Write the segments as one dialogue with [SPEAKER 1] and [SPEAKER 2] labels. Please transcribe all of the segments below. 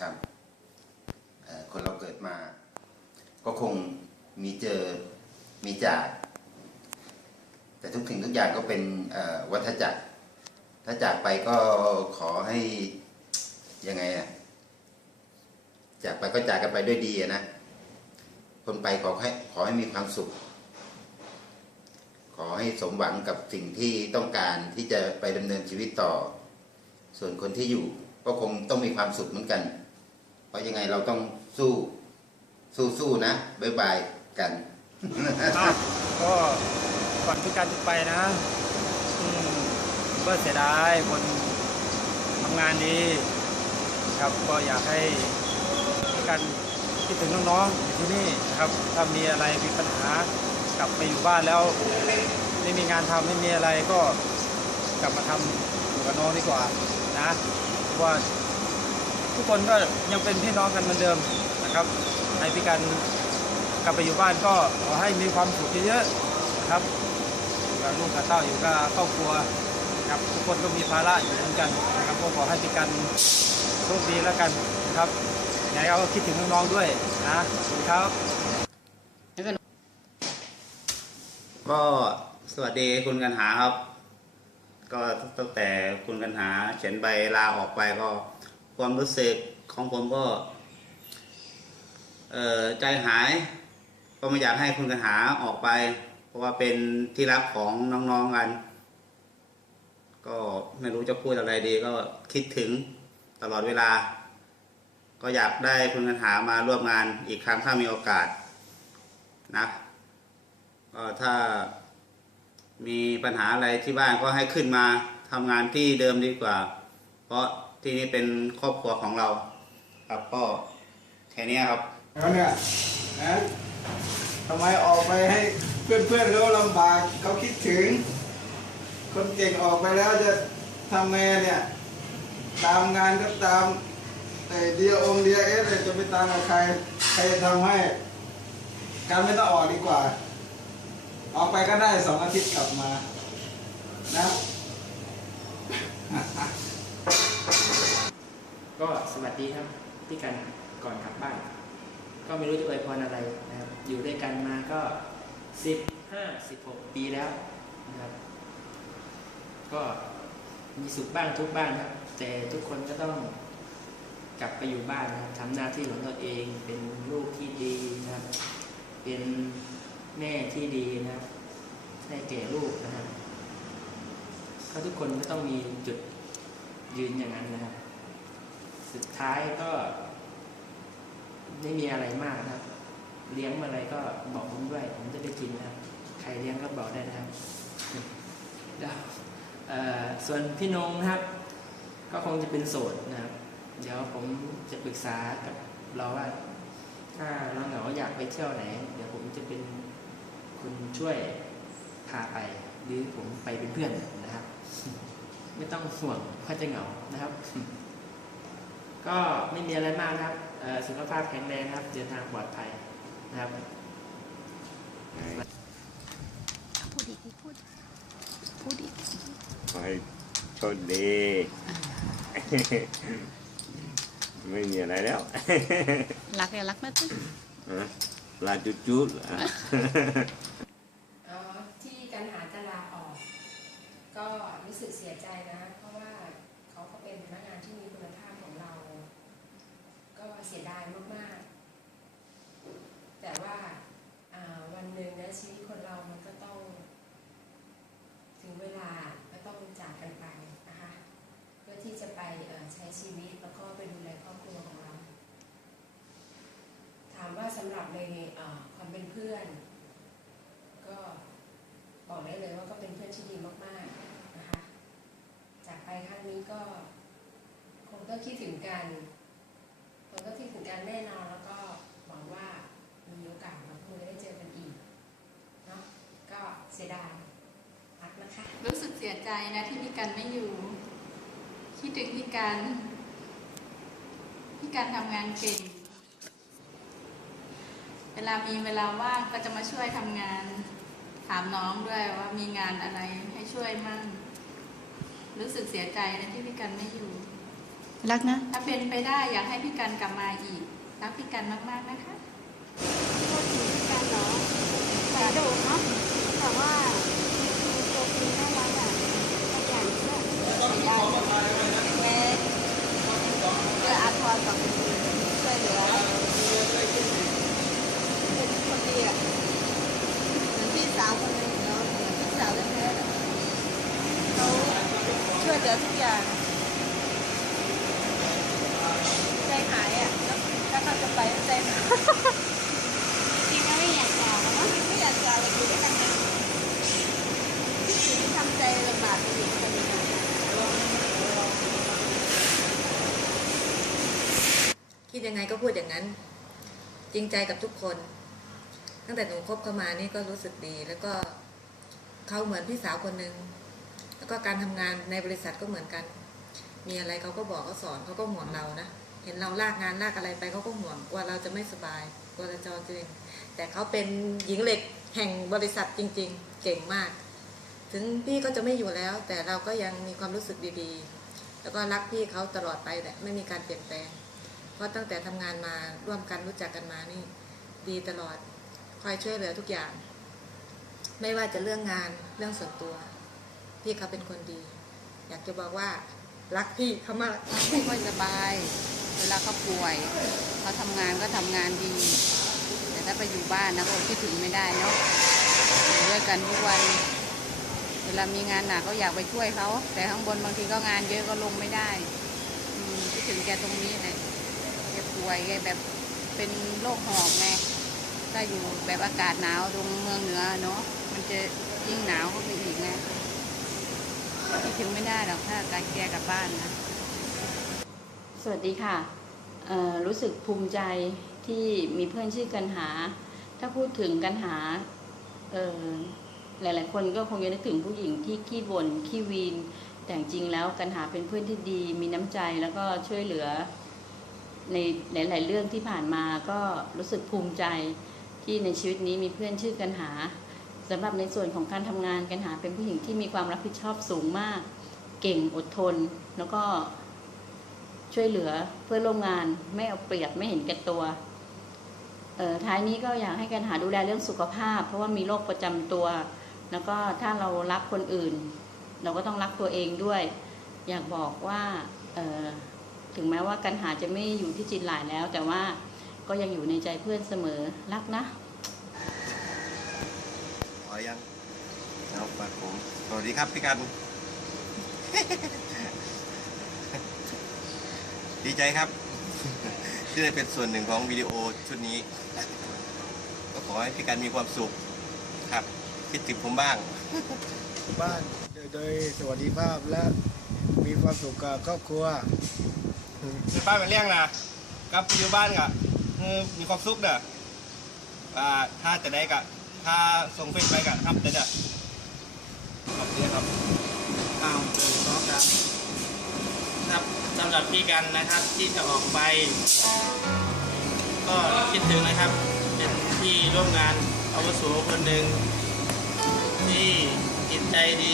[SPEAKER 1] ครับคนเราเกิดมา ก็คงมีเจอมีจากแต่ทุกสิ่งทุกอย่างก็เป็นวัฏจักร ถ้าจากไปก็ขอให้ยังไงอะจากไปก็จากกันไปด้วยดีอะนะ คนไปขอให้ขอให้มีความสุข ขอให้สมหวังกับสิ่งที่ต้องการที่จะไปดำเนินชีวิตต่อ ส่วนคนที่อยู่ก็คงต้องมีความสุขเหมือนกัน เพราะยังไงเราต้องสู้สู้สู้นะบายบายกัน
[SPEAKER 2] อะก็ก่อนที่การจะไปนะอืมก็เสียดายคนทำงานดีครับก็อยากให้กันคิดถึงน้องๆอยู่ที่นี่นะครับถ้ามีอะไรมีปัญหากลับไปอยู่บ้านแล้ว ไม่มีงานทำไม่มีอะไรก็กลับมาทำอยู่กับน้องดีกว่านะเพราะว่า ทุกคนก็ยังเป็นพี่น้องกันเหมือนเดิมนะครับให้พี่กันกลับไปอยู่บ้านก็ขอให้มีความสุขเยอะๆนะครับลูกับลูกกับเต้าอยู่กับครอบครัวครับทุกคนก็มีภาระอยู่เหมือนกันนะครับก็ขอให้พี่กันโชคดีแล้วกันนะครับอยังไงก็คิดถึงน้องๆด้วยนะขอบคุณครับ
[SPEAKER 3] ก็สวัสดีคุณกันหาครับ ก็ตั้งแต่คุณกันหาเขียนใบลาออกไปก็ ความรู้สึกของผมก็เอ่อใจหาย ก็ไม่อยากให้คุณกันหาออกไป เพราะว่าเป็นที่รักของน้องๆกัน ก็ไม่รู้จะพูดอะไรดีก็คิดถึงตลอดเวลา ก็อยากได้คุณกันหามาร่วมงานอีกครั้งถ้ามีโอกาสนะก็ถ้ามีปัญหาอะไรที่บ้านก็ให้ขึ้นมาทำงานที่เดิมดีกว่า เพราะ ที่นี่เป็นครอบครัวของเรา ครับก็แค่นี้ครับ
[SPEAKER 4] แล้วเนี่ยนะทำไมออกไปให้เพื่อนๆเขาลำบากเขาคิดถึง คนเก่งออกไปแล้วจะทำไงเนี่ยตามงานก็ตามไอ้เดียองเดียเอสจะไปตามกับใครใครจะทำให้ การไม่ต้องออกดีกว่า ออกไปก็ได้สองอาทิตย์กลับมานะ
[SPEAKER 5] ก็สวัสดีครับพี่กันก่อนกลับบ้าน ก็ไม่รู้จะอวยพรอะไรนะครับ อยู่ด้วยกันมาก็สิบห้าสิบหกปีแล้วนะครับ ก็มีสุขบ้างทุกบ้างครับ แต่ทุกคนก็ต้องกลับไปอยู่บ้านนะครับทำหน้าที่ของตัวเองเป็นลูกที่ดีนะครับ เป็นแม่ที่ดีนะครับให้แก่ลูกนะครับก็ทุกคนก็ต้องมีจุดยืนอย่างนั้นนะครับ สุดท้ายก็ไม่มีอะไรมากนะครับ เลี้ยงอะไรก็บอกผมด้วย ผมจะได้กินนะครับ ใครเลี้ยงก็บอกได้นะครับแล้วเอ่อส่วนพี่นงนะครับ ก็คงจะเป็นโสดนะครับ เดี๋ยวผมจะปรึกษากับเราว่า ถ้าเราเหงาอยากไปเที่ยวไหน เดี๋ยวผมจะเป็นคนช่วยพาไป หรือผมไปเป็นเพื่อนนะครับ ไม่ต้องห่วงว่าจะเหงานะครับ ก็ไม่มีอะไรมากครับสุขภาพแข็งแรงครับ เดินทางปลอดภัยนะครับ
[SPEAKER 6] พูดอีกพูดพูดอีก
[SPEAKER 7] ขอให้โชคดีไม่มีอะไรแล้ว
[SPEAKER 6] รักเลยรักนะจ๊ะ
[SPEAKER 7] ลาจุดจุดๆอะ
[SPEAKER 8] อ๋อที่กันหาจะลาออก ก็รู้สึกเสียใจนะ เพราะว่าเขาก็เป็นพนักงานที่มีคุณภาพของเรา ก็เสียดายมากๆ แต่ว่าอ่าวันหนึ่งนะชีวิตคนเรามันก็ต้อง ถึงเวลาก็ต้องจากกันไปนะคะ เพื่อที่จะไปเอ่อใช้ชีวิตแล้วก็ไปดูแลครอบครัวของเรา ถามว่าสำหรับในเอ่อความเป็นเพื่อน ก็บอกได้เลยว่าก็เป็นเพื่อนที่ดีมากๆนะคะ จากไปครั้งนี้ ก็คงต้องคิดถึงกันคงต้องคิดถึงกันแน่นอนแล้วก็หวังว่ามีโอกาสเราคงจะได้เจอกันอีกเนาะก็เสียดายรักนะคะ
[SPEAKER 6] รู้สึกเสียใจนะที่พี่กันไม่อยู่ คิดถึงพี่กันพี่กันทำงานเก่ง เวลามีเวลาว่างก็จะมาช่วยทำงาน ถามน้องด้วยว่ามีงานอะไรให้ช่วยมั่ง รู้สึกเสียใจนะที่พี่กันไม่อยู่ รักนะ ถ้าเป็นไปได้อยากให้พี่กันกลับมาอีก รักพี่กันมากๆนะคะ
[SPEAKER 9] พูดถึงกันเหรอแต่ดุเนาะแต่ว่าตัวจริงน่ารักอะขยันด้วย
[SPEAKER 6] ได้แม่เพื่ออาทรกับคนอื่นช่วยเหลือเป็นคนดีอะเหมือนพี่สาวคนหนึงเนาะเหมือนพี่สาวแท้ๆอะเขาช่วยเห ลือทุกอย่างใจหายอะแล้วถ้าเขาจะไปก็ใจหาย
[SPEAKER 9] จริงๆก็ไม่อยากจากเนาะ
[SPEAKER 6] ไม่อยากจะอะไรอยู่ด้วยกันนะทำใจลำบากไปอยู่กันนานคิดยังไงก็พูดอย่างนั้น จริงใจกับทุกคน ตั้งแต่หนูคบเขามานี่ก็รู้สึกดี แล้วก็เขาเหมือนพี่สาวคนหนึ่ง แล้วก็การทำงานในบริษัทก็เหมือนกัน มีอะไรเขาก็บอกเขาสอนเขาก็ห่วงเรานะเห็นเราลากงานลากอะไรไปเขาก็ห่วงกลัวเราจะไม่สบายกลัวเราจะจริงแต่เขาเป็นหญิงเหล็กแห่งบริษัทจริง ๆ เก่งมาก ถึงพี่ก็จะไม่อยู่แล้ว แต่เราก็ยังมีความรู้สึกดีๆ แล้วก็รักพี่เขาตลอดไปแหละไม่มีการเปลี่ยนแปลง เพราะตั้งแต่ทำงานมาร่วมกันรู้จักกันมานี่ ดีตลอดคอยช่วยเหลือทุกอย่าง ไม่ว่าจะเรื่องงานเรื่องส่วนตัว พี่เขาเป็นคนดี อยากจะบอกว่ารักพี่เขามาก
[SPEAKER 10] ไม่ค่อยสบาย เวลาเขาป่วยเขาทำงานก็ทำงานดี แต่ถ้าไปอยู่บ้านนะก็คิดถึงไม่ได้เนาะอยู่ด้วยกันทุกวัน เวลามีงานหนักก็อยากไปช่วยเขา แต่ข้างบนบางทีก็งานเยอะก็ลงไม่ได้อืคิดถึงแกตรงนี้เลยแกป่วยแกแบบเป็นโรคหอบไงถ้าอยู่แบบอากาศหนาวตรงเมืองเหนือเนาะมันจะยิ่งหนาวเข้าไปอีกไง คิดถึงไม่ได้หรอกถ้าการแกกลับบ้านนะ
[SPEAKER 9] สวัสดีค่ะ รู้สึกภูมิใจที่มีเพื่อนชื่อกันหา ถ้าพูดถึงกันหาเอ่อหลาย ๆ คนก็คงจะนึกถึงผู้หญิงที่ขี้บ่นขี้วีน แต่จริงๆแล้วกันหาเป็นเพื่อนที่ดี มีน้ำใจแล้วก็ช่วยเหลือ ในหลาย ๆ เรื่องที่ผ่านมาก็รู้สึกภูมิใจที่ในชีวิตนี้มีเพื่อนชื่อกันหา สำหรับในส่วนของการทำงานกันหาเป็นผู้หญิงที่มีความรับผิดชอบสูงมาก เก่งอดทน แล้วก็ช่วยเหลือเพื่อนร่วมงานไม่เอาเปรียบไม่เห็นแก่ตัวท้ายนี้ก็อยากให้กันหาดูแลเรื่องสุขภาพ เพราะว่ามีโรคประจำตัว แล้วก็ถ้าเรารักคนอื่น เราก็ต้องรักตัวเองด้วย อยากบอกว่าถึงแม้ว่ากันหาจะไม่อยู่ที่จิตหลายแล้ว แต่ว่าก็ยังอยู่ในใจเพื่อนเสมอรักนะ
[SPEAKER 11] อยังเอาฝากผมสวัสดีครับพี่กัน ดีใจครับ ที่ได้เป็นส่วนหนึ่งของวิดีโอชุดนี้ ก็ขอให้พี่กันมีความสุขครับ คิดถึงผมบ้าง
[SPEAKER 2] บ้านโดยโดยสวัสดิภาพและมีความสุขกับครอบครัวในบ้านเป็นเลี้ยงนะกับอยู่บ้านก็คือมีความสุขเด้ออ่าถ้าจะได้ก็ ถ้าส่งเฟซไปก็ทำแต่เด้อขอบคุณครับ
[SPEAKER 5] อ้าวเจอน้องครับครับสำหรับพี่กันนะครับที่จะออกไป ก็คิดถึงนะครับ เป็นที่ร่วมงานอาวุโสคนหนึ่งที่จิตใจดี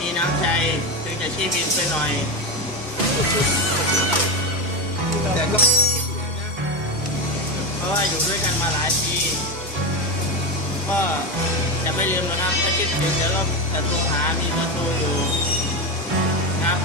[SPEAKER 5] มีน้ำใจถึงจะชีวิตไปหน่อย แต่ก็เพราะว่าอยู่ด้วยกันมาหลายปี ก็จะไม่ลืมนะครับถ้าคิดถึงเดี๋ยวเราจะโทรหามีเบอร์โทรอยู่ครับ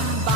[SPEAKER 9] Bam.